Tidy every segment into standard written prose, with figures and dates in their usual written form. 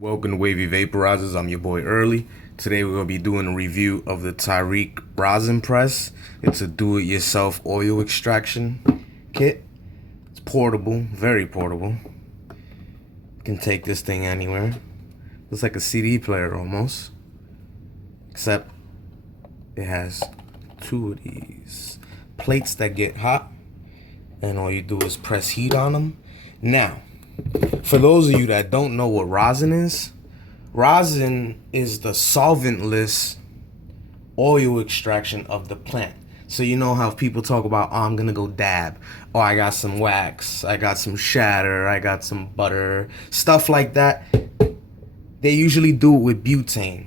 Welcome to Wavy Vaporizers. I'm your boy Early. Today we're going to be doing a review of the Tarik Rosin press. It's a do-it-yourself oil extraction kit. It's portable, very portable. You can take this thing anywhere. Looks like a CD player almost. Except it has two of these plates that get hot. And all you do is press heat on them. Now, for those of you that don't know what rosin is the solventless oil extraction of the plant. So you know how people talk about, oh, I'm gonna go dab, or I got some wax, I got some shatter, I got some butter, stuff like that. They usually do it with butane.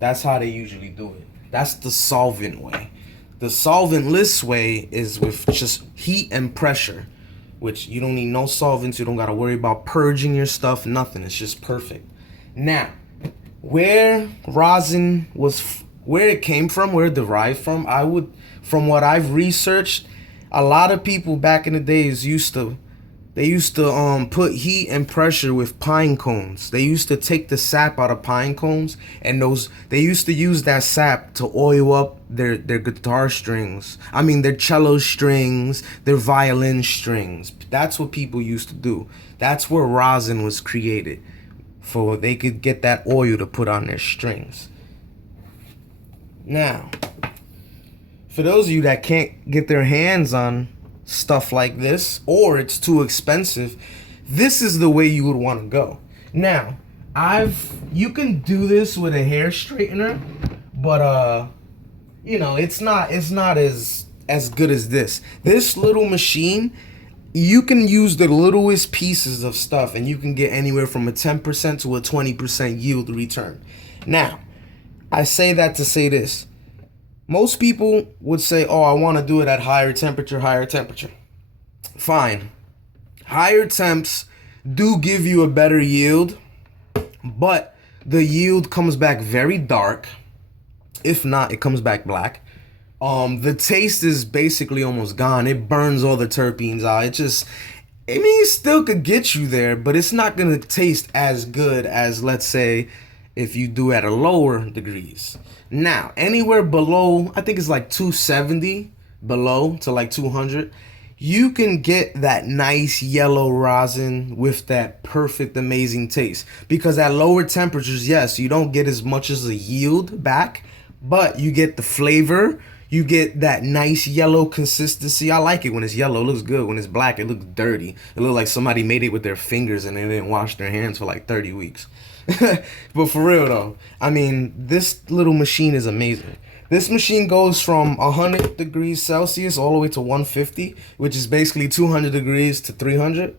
That's how they usually do it. That's the solvent way. The solventless way is with just heat and pressure, which you don't need no solvents. You don't got to worry about purging your stuff, nothing. It's just perfect. Now, where it came from, where it derived from, from what I've researched, a lot of people back in the days used to put heat and pressure with pine cones. They used to take the sap out of pine cones, and they used to use that sap to oil up their guitar strings. I mean their cello strings, their violin strings. That's what people used to do. That's where rosin was created, for they could get that oil to put on their strings. Now, for those of you that can't get their hands on stuff like this, or it's too expensive, this is the way you would want to go. Now, you can do this with a hair straightener, but it's not as good as this. This little machine, you can use the littlest pieces of stuff and you can get anywhere from a 10% to a 20% yield return. Now, I say that to say this. Most people would say, oh, I want to do it at higher temperature. Fine. Higher temps do give you a better yield, but the yield comes back very dark. If not, it comes back black. The taste is basically almost gone. It burns all the terpenes out. It still could get you there, but it's not going to taste as good as, let's say, if you do at a lower degrees. Now, anywhere below, I think it's like 270 below to like 200, you can get that nice yellow rosin with that perfect, amazing taste. Because at lower temperatures, yes, you don't get as much as a yield back, but you get the flavor. You get that nice yellow consistency. I like it when it's yellow. It looks good. When it's black, it looks dirty. It looks like somebody made it with their fingers and they didn't wash their hands for like 30 weeks. But for real though, I mean, this little machine is amazing. This machine goes from 100 degrees Celsius all the way to 150, which is basically 200 degrees to 300.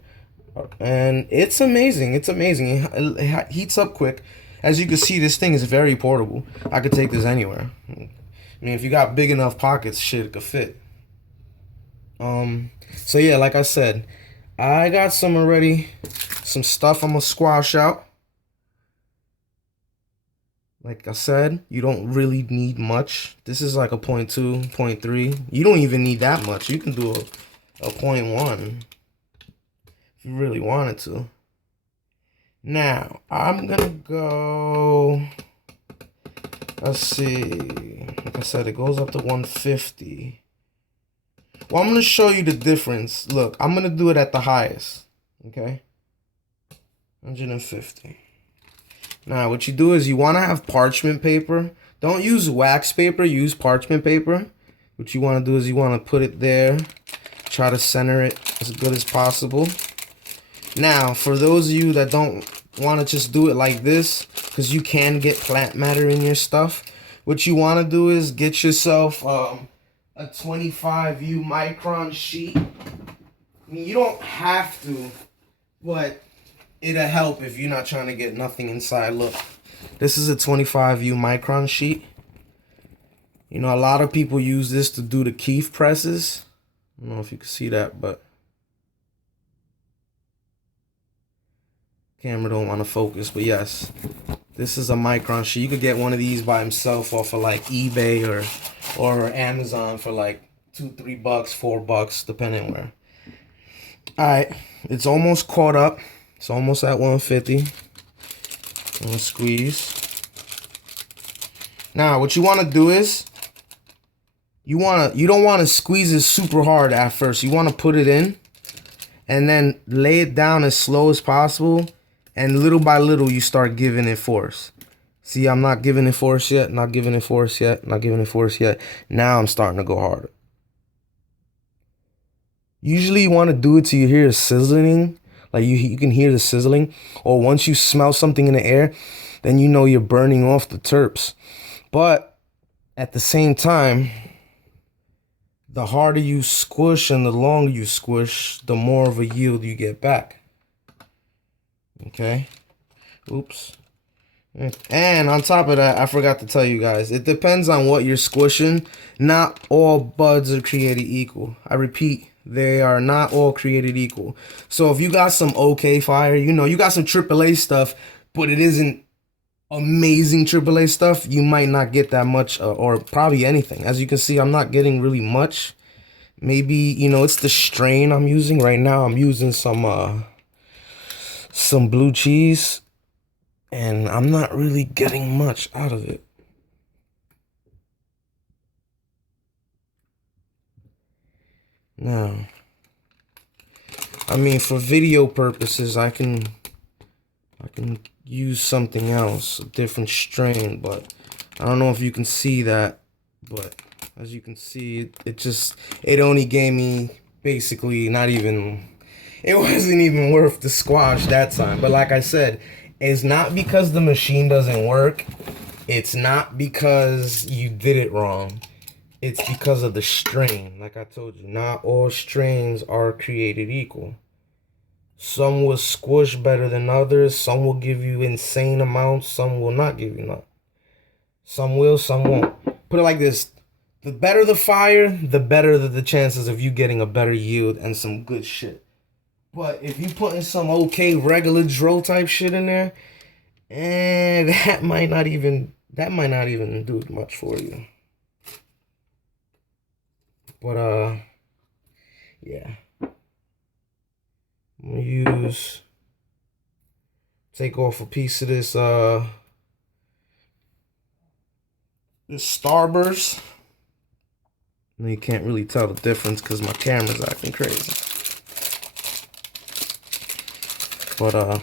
And it's amazing. It's amazing. It heats up quick. As you can see, this thing is very portable. I could take this anywhere. I mean, if you got big enough pockets, shit, it could fit. So yeah, like I said, I got some already, some stuff I'm gonna squash out. Like I said, you don't really need much. This is like a 0.2, 0.3. You don't even need that much. You can do a 0.1 if you really wanted to. Now, I'm gonna go, let's see. Like I said, it goes up to 150. Well, I'm gonna show you the difference. Look, I'm gonna do it at the highest, okay? 150. Now, what you do is you want to have parchment paper. Don't use wax paper, use parchment paper. What you want to do is you want to put it there. Try to center it as good as possible. Now, for those of you that don't want to just do it like this, because you can get plant matter in your stuff, what you want to do is get yourself a 25U micron sheet. I mean, you don't have to, but it'll help if you're not trying to get nothing inside. Look, this is a 25U micron sheet. You know, a lot of people use this to do the keef presses. I don't know if you can see that, but camera don't want to focus. But yes, this is a micron sheet. You could get one of these by himself off of like eBay or Amazon for like $2, $3, $4, depending where. All right, it's almost caught up. It's almost at 150. And squeeze. Now, what you want to do is you don't want to squeeze it super hard at first. You want to put it in and then lay it down as slow as possible, and little by little you start giving it force. See, I'm not giving it force yet, not giving it force yet, not giving it force yet. Now I'm starting to go harder. Usually you want to do it till you hear a sizzling, like you can hear the sizzling, or once you smell something in the air, then you know you're burning off the terps. But at the same time, the harder you squish and the longer you squish, the more of a yield you get back. Okay. Oops. And on top of that, I forgot to tell you guys, it depends on what you're squishing. Not all buds are created equal. I repeat, they are not all created equal. So if you got some okay fire, you know, you got some AAA stuff, but it isn't amazing AAA stuff, you might not get that much or probably anything. As you can see, I'm not getting really much. Maybe, you know, it's the strain I'm using right now. I'm using some blue cheese, and I'm not really getting much out of it. Now, I mean, for video purposes, I can use something else, a different strain, but I don't know if you can see that, but as you can see, it only gave me basically not even, it wasn't even worth the squash that time. But like I said, it's not because the machine doesn't work. It's not because you did it wrong. It's because of the strain. Like I told you, not all strains are created equal. Some will squish better than others. Some will give you insane amounts. Some will not give you enough. Some will, some won't. Put it like this. The better the fire, the better the chances of you getting a better yield and some good shit. But if you put in some okay regular dro type shit in there, that might not even do much for you. But yeah. I'm gonna take off a piece of this Starburst. You can't really tell the difference because my camera's acting crazy. But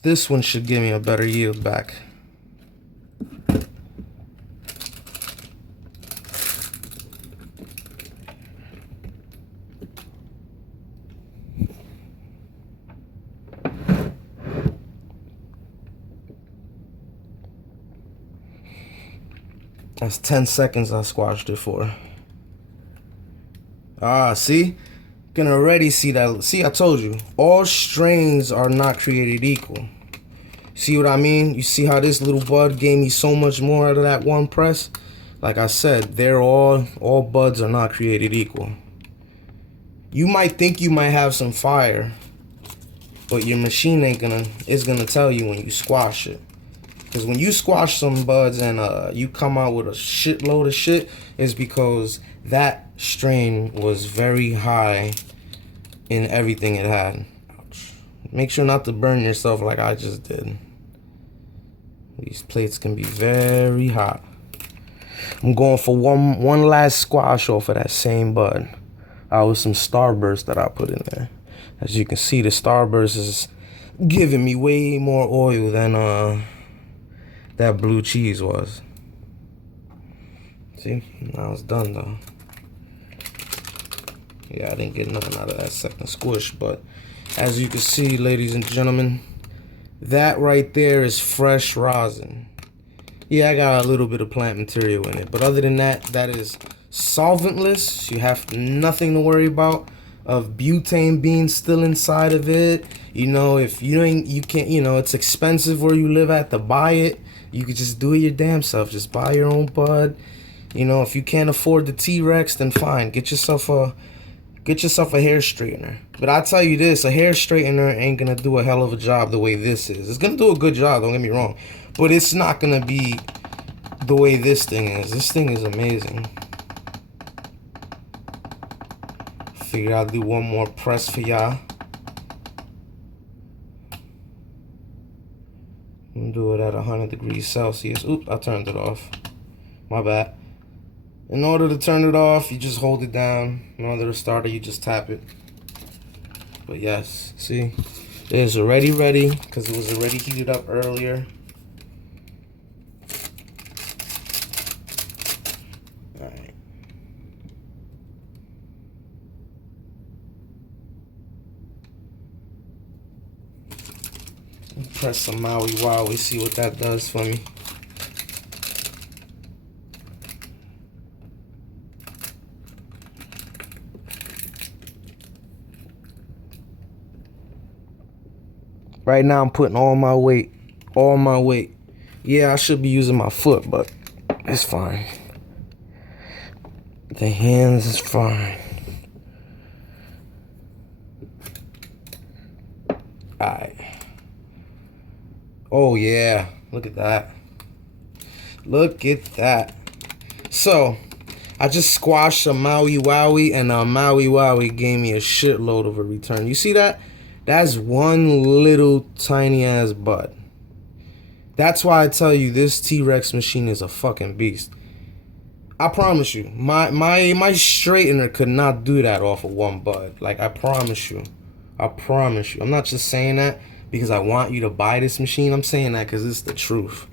this one should give me a better yield back. That's 10 seconds I squashed it for. See? Can already see that. See, I told you. All strains are not created equal. See what I mean? You see how this little bud gave me so much more out of that one press? Like I said, they're all buds are not created equal. You might think you might have some fire, but your machine is gonna tell you when you squash it. Because when you squash some buds and you come out with a shitload of shit, is because that strain was very high in everything it had. Ouch. Make sure not to burn yourself like I just did. These plates can be very hot. I'm going for one last squash off of that same bud. With some Starburst that I put in there. As you can see, the Starburst is giving me way more oil than that blue cheese was. See, now it's done though. Yeah, I didn't get nothing out of that second squish, but as you can see, ladies and gentlemen, that right there is fresh rosin. Yeah, I got a little bit of plant material in it, but other than that, that is solventless. You have nothing to worry about of butane being still inside of it. You know, if you can't, you know, it's expensive where you live at to buy it. You could just do it your damn self. Just buy your own bud. You know, if you can't afford the T-Rex, then fine. Get yourself a hair straightener. But I'll tell you this, a hair straightener ain't gonna do a hell of a job the way this is. It's gonna do a good job, don't get me wrong. But it's not gonna be the way this thing is. This thing is amazing. Figure I'll do one more press for y'all. I'm gonna do it at 100 degrees Celsius. Oops, I turned it off. My bad. In order to turn it off, you just hold it down. In order to start it, you just tap it. But yes, see, it's already ready because it was already heated up earlier. All right. Press some Maui Wowie, see what that does for me. Right now I'm putting all my weight. Yeah, I should be using my foot, but it's fine. The hands is fine. Alright. Oh yeah, look at that. Look at that. So, I just squashed a Maui Wowie, and a Maui Wowie gave me a shitload of a return. You see that? That's one little tiny ass bud. That's why I tell you this T-Rex machine is a fucking beast. I promise you, my straightener could not do that off of one bud. Like, I promise you. I promise you. I'm not just saying that because I want you to buy this machine. I'm saying that because it's the truth.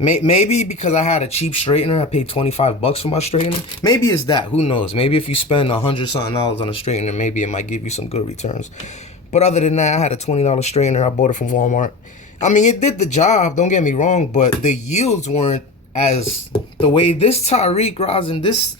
Maybe because I had a cheap straightener, I paid 25 bucks for my straightener. Maybe it's that. Who knows? Maybe if you spend $100-something on a straightener, maybe it might give you some good returns. But other than that, I had a $20 straightener. I bought it from Walmart. I mean, it did the job. Don't get me wrong, but the yields weren't as the way this Tarik Rosin, this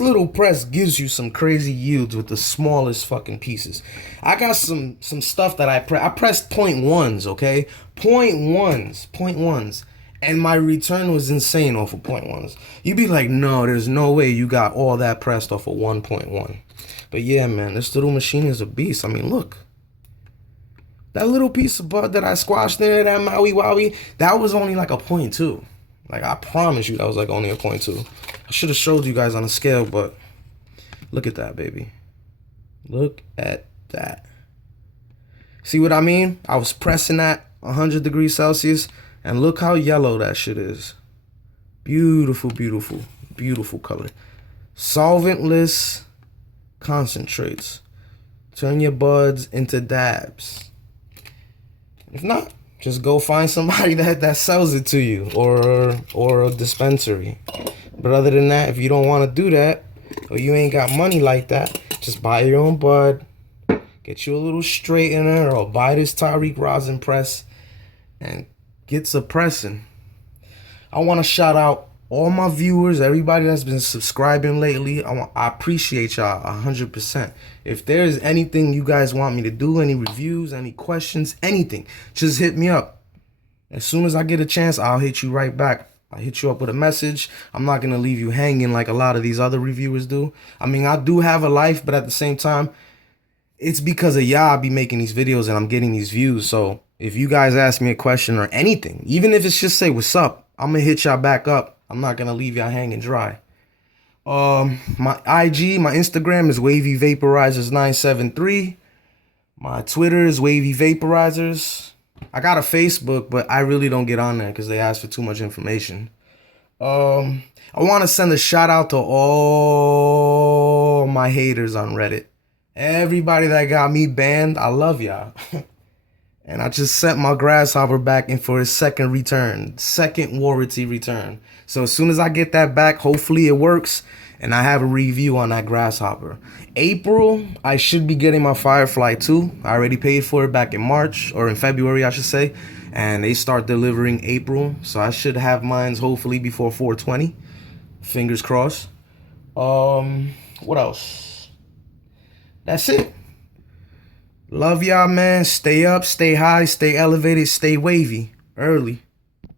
little press gives you some crazy yields with the smallest fucking pieces. I got some stuff that I pressed 0.1s, okay? 0.1s. And my return was insane off of 0.1s. You'd be like, no, there's no way you got all that pressed off of 1.1. But yeah, man, this little machine is a beast. I mean, look. That little piece of bud that I squashed there, that Maui Wowie, that was only like a 0.2. Like, I promise you that was like only a 0.2. I should have showed you guys on a scale, but look at that, baby. Look at that. See what I mean? I was pressing at 100 degrees Celsius, and look how yellow that shit is. Beautiful, beautiful, beautiful color. Solventless concentrates. Turn your buds into dabs. If not, just go find somebody that sells it to you, or a dispensary. But other than that, if you don't want to do that, or you ain't got money like that, just buy your own bud, get you a little straightener, or buy this Tarik Rosin press, and get suppressing. I want to shout out all my viewers, everybody that's been subscribing lately. I appreciate y'all 100%. If there's anything you guys want me to do, any reviews, any questions, anything, just hit me up. As soon as I get a chance, I'll hit you right back. I'll hit you up with a message. I'm not going to leave you hanging like a lot of these other reviewers do. I mean, I do have a life, but at the same time, it's because of y'all I be making these videos and I'm getting these views. So if you guys ask me a question or anything, even if it's just say what's up, I'm going to hit y'all back up. I'm not going to leave y'all hanging dry. My IG, my Instagram is Wavy Vaporizers 973. My Twitter is Wavy Vaporizers. I got a Facebook, but I really don't get on there because they ask for too much information. I want to send a shout out to all my haters on Reddit. Everybody that got me banned, I love y'all. And I just sent my grasshopper back in for his second warranty return. So as soon as I get that back, hopefully it works, and I have a review on that grasshopper. April, I should be getting my Firefly too. I already paid for it back in March, or in February, I should say. And they start delivering April, so I should have mine hopefully before 420. Fingers crossed. What else? That's it. Love y'all, man. Stay up, stay high, stay elevated, stay wavy. Early.